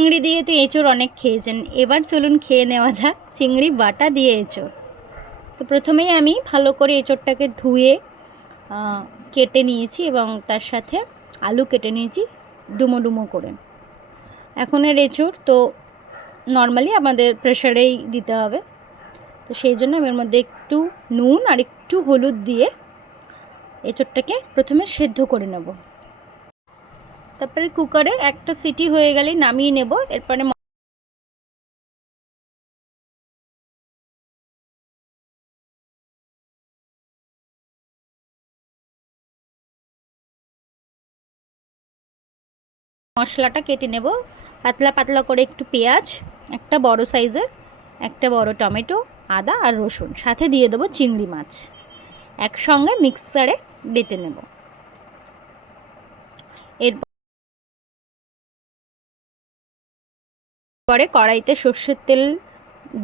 চিংড়ি দিয়ে তো এঁচোড় অনেক খেয়েছেন, এবার চলুন খেয়ে নেওয়া যাক চিংড়ি বাটা দিয়ে এঁচোড়। তো প্রথমেই আমি ভালো করে এঁচোড়টাকে ধুয়ে কেটে নিয়েছি এবং তার সাথে আলু কেটে নিয়েছি ডুমো ডুমো করে। এখন এর এঁচোড় তো নর্মালি আমাদের প্রেশারেই দিতে হবে, তো সেই জন্য আমি এর মধ্যে একটু নুন আর একটু হলুদ দিয়ে এঁচোড়টাকে প্রথমে সেদ্ধ করে নেব। তারপরে কুকারে একটা সিটি হয়ে গেলেই নামিয়ে নেব। এরপরে মশলাটা কেটে নেব। পাতলা পাতলা করে একটু পেঁয়াজ, একটা বড় সাইজের একটা বড় টমেটো, আদা আর রসুন, সাথে দিয়ে দেবো চিংড়ি মাছ, একসঙ্গে মিক্সারে বেটে নেব। এরপরে কড়াইতে সর্ষের তেল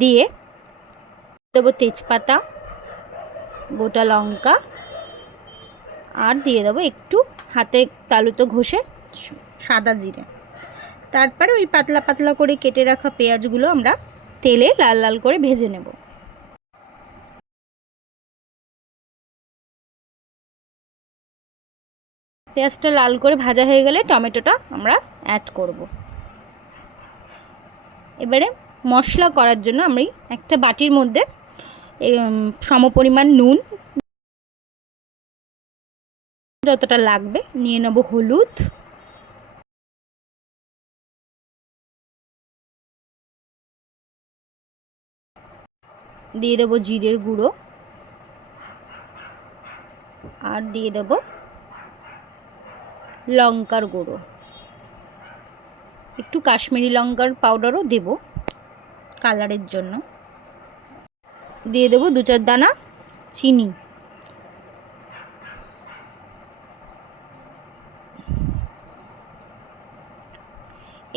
দিয়ে দেবো তেজপাতা, গোটা লঙ্কা আর দিয়ে দেবো একটু হাতে তালুতো ঘষে সাদা জিরে। তারপরে ওই পাতলা পাতলা করে কেটে রাখা পেঁয়াজগুলো আমরা তেলে লাল লাল করে ভেজে নেব। পেঁয়াজটা লাল করে ভাজা হয়ে গেলে টমেটোটা আমরা অ্যাড করব। এবারে মশলা করার জন্য আমি একটা বাটির মধ্যে সমপরিমাণ নুন, যতটা লাগবে নিয়ে নেব, হলুদ, দিয়ে দেবো জিরের গুঁড়ো আর দিয়ে দেব লঙ্কার গুঁড়ো, একটু কাশ্মীরি লঙ্কার পাউডারও দেব কালারের জন্য, দিয়ে দেবো 2-4 দানা চিনি।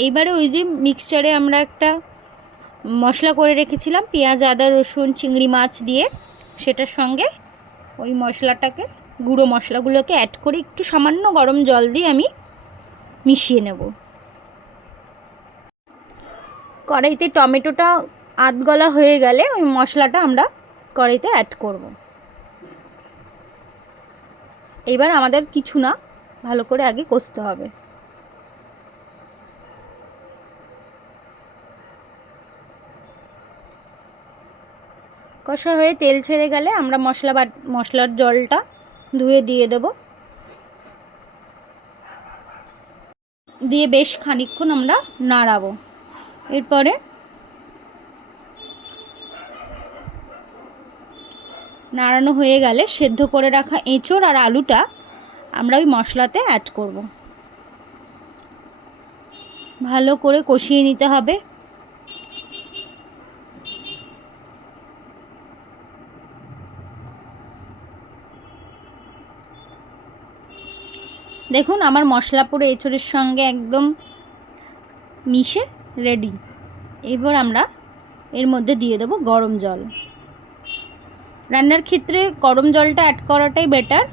এইবারে ওই যে মিক্সচারে আমরা একটা মশলা করে রেখেছিলাম পেঁয়াজ, আদা, রসুন, চিংড়ি মাছ দিয়ে, সেটার সঙ্গে ওই মশলাটাকে, গুঁড়ো মশলাগুলোকে অ্যাড করে একটু সামান্য গরম জল দিয়ে আমি মিশিয়ে নেব। কড়াইতে টমেটোটা আধগলা হয়ে গেলে ওই মশলাটা আমরা কড়াইতে অ্যাড করব। এবার আমাদের কিছু না, ভালো করে আগে কষতে হবে। কষা হয়ে তেল ছেড়ে গেলে আমরা মশলার জলটা ধুয়ে দিয়ে দেব, দিয়ে বেশ খানিকক্ষণ আমরা নাড়াবো। এরপরে নাড়ানো হয়ে গেলে সেদ্ধ করে রাখা এঁচোড় আর আলুটা আমরা ওই মশলাতে অ্যাড করব। ভালো করে কষিয়ে নিতে হবে। দেখুন আমার মশলা পুরো এঁচোড়ের সঙ্গে একদম মিশে রেডি। এবার আমরা এর মধ্যে দিয়ে দেবো গরম জল। রান্নার ক্ষেত্রে গরম জলটা অ্যাড করাটাই বেটার,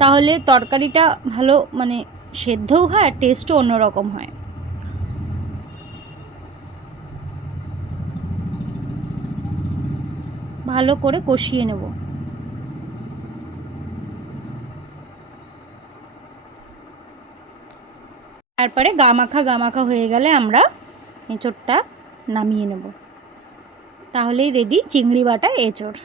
তাহলে তরকারিটা ভালো মানে সেদ্ধও হয় আর টেস্টও অন্যরকম হয়। ভালো করে কষিয়ে নেব। তারপরে গামাখা হয়ে গেলে আমরা এঁচোড়টা নামিয়ে নেব। তাহলেই রেডি চিংড়ি বাটা এঁচোড়।